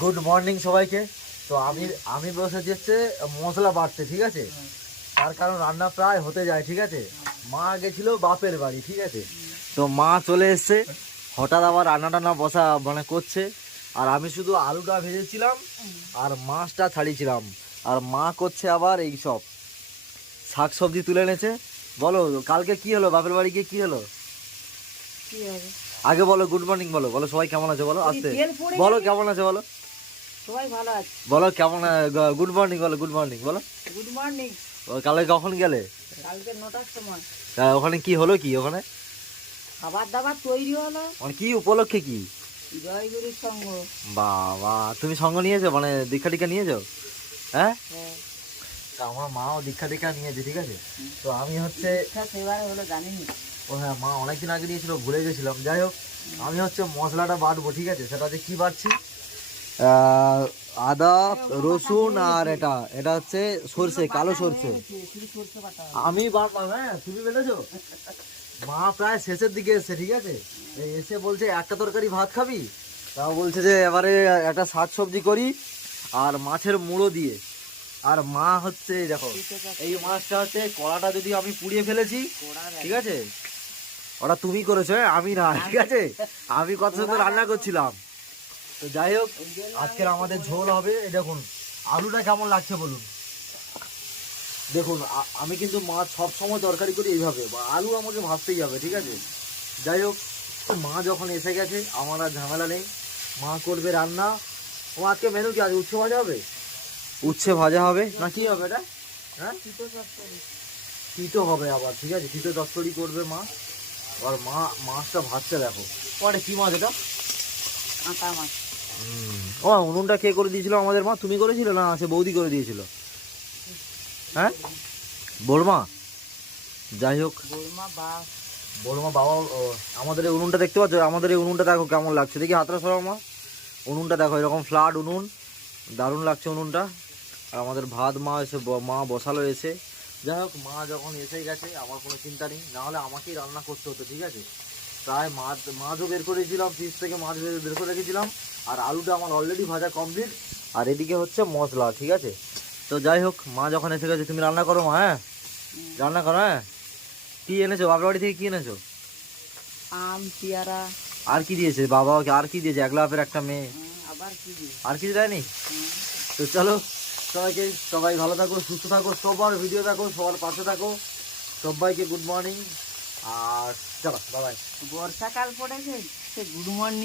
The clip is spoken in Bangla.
গুড মর্নিং সবাইকে। তো আমি বসেছি হচ্ছে মশলা বাটতে, ঠিক আছে। তার কারণ রান্না প্রায় হতে যায়, ঠিক আছে। মা গেছিল বাপের বাড়ি, ঠিক আছে। তো মা চলে এসছে, হঠাৎ আবার রান্না টান্না বসা মানে করছে। আর আমি শুধু আলুটা ভেজেছিলাম আর মাছটা ছাড়িয়েছিলাম। আর মা করছে আবার এই সব শাক সবজি তুলে এনেছে। বলো কালকে কি হলো, বাপের বাড়ি গিয়ে কি হলো? আগে বলো গুড মর্নিং, বলো বলো সবাই কেমন আছে বলো, আস্তে বলো কেমন আছে বলো, সবাই ভালো আছে। বলো কেমন গুড মর্নিং বলো, গুড মর্নিং বলো। Good morning. কালকে কখন গেলে? কালকে 9টার সময়। ওখানে কি হলো, কি ওখানে খাবার দাবার তৈরি হলো। মানে কি উপলক্ষে কি? জয়গুরুর সঙ্গ। বাবা, তুমি সঙ্গ নিয়েছো মানে দীক্ষা টিক্ষা নিয়েছো? হ্যাঁ, হ্যাঁ। তা আমার মাও দীক্ষা টিক্ষা নিয়েছে, ঠিক আছে। তো আমি হচ্ছে সেবারে হলো জানিনি। ও হ্যাঁ, মা অনেকদিন আগে নিয়েছিল, ভুলে গেছিলাম। যাই হোক, আমি হচ্ছে মশলাটা বাটবো, ঠিক আছে। সেটা হচ্ছে কি বাটছি, আদা রসুন আর এটা হচ্ছে সর্ষে, কালো সর্ষে। আমি বাটলাম, হ্যাঁ তুমি বেটেছো। মা প্রায় শেষের দিকে এসছে, ঠিক আছে। এসে বলছে একটা তরকারি ভাত খাবি, তাও বলছে যে এবারে একটা শাক সবজি করি আর মাছের মুড়ো দিয়ে। আর মা হচ্ছে দেখো, এই মাছটা হচ্ছে কড়াটা যদি আমি পুড়িয়ে ফেলেছি, ঠিক আছে। ওটা তুমি করেছো, হ্যাঁ আমি না, ঠিক আছে। আমি কত সুন্দর রান্না করছিলাম। তো যাই হোক, আজকের আমাদের ঝোল হবে। এই দেখুন আলুটা কেমন লাগছে বলুন। দেখুন আমি কিন্তু মাছ সবসময় তরকারি করি এইভাবে, বা আলু আমাকে ভাজতেই হবে, ঠিক আছে। যাই হোক, মা যখন এসে গেছে আমার আর ঝামেলা নেই, মা করবে রান্না। ও আজকে মেনু কি, আজ উচ্ছে ভাজা হবে? উচ্ছে ভাজা হবে না কি হবে এটা? হ্যাঁ, তিতো হবে আবার, ঠিক আছে। তিতো চচ্চড়ি করবে মা। আর মা মাছটা ভাজছে দেখো। ওটা কি মাছ এটা? কাঁটা মাছ। ও উনুনটা কে করে দিয়েছিল আমাদের মা? তুমি করেছিল না সে বৌদি করে দিয়েছিল? হ্যাঁ, বড়মা। যাই হোক, বড়মা বাবা। আমাদের এই উনুনটা দেখতে পাচ্ছ, আমাদের এই উনুনটা দেখো কেমন লাগছে, দেখি হাতটা সরাও মা। উনুনটা দেখো এরকম ফ্ল্যাট উনুন, দারুণ লাগছে উনুনটা। আর আমাদের ভাত মা এসে মা বসালো এসে। যাই হোক, মা যখন এসে গেছে আমার কোনো চিন্তা নেই, নাহলে আমাকেই রান্না করতে হতো, ঠিক আছে। প্রায় মাছও বের করেছিলাম, ফ্রিজ থেকে মাছ বের করে রেখেছিলাম। আর আলুটা আমার অলরেডি ভাজা কমপ্লিট। আর এদিকে হচ্ছে মশলা, ঠিক আছে। তো যাই হোক, মা যখন এসে গেছে তুমি রান্না করো মা, হ্যাঁ রান্না করো। হ্যাঁ, কি এনেছো বাপের বাড়ি থেকে, কি এনেছো? আম, পেয়ারা। আর কি দিয়েছে বাবা? আর কি দিয়েছে? একলা বাপের একটা মেয়ে, আবার কি দিয়ে? আর কিছু দেয়নি? তো চলো, সবাই ভালো থাকো, সুস্থ থাকো, সবার ভিডিও দেখো, সবার পাশে থাকো। সবাইকে গুড মর্নিং। আর চলো বাই। বর্ষাকাল পড়েছে, সে গুড মর্নিং।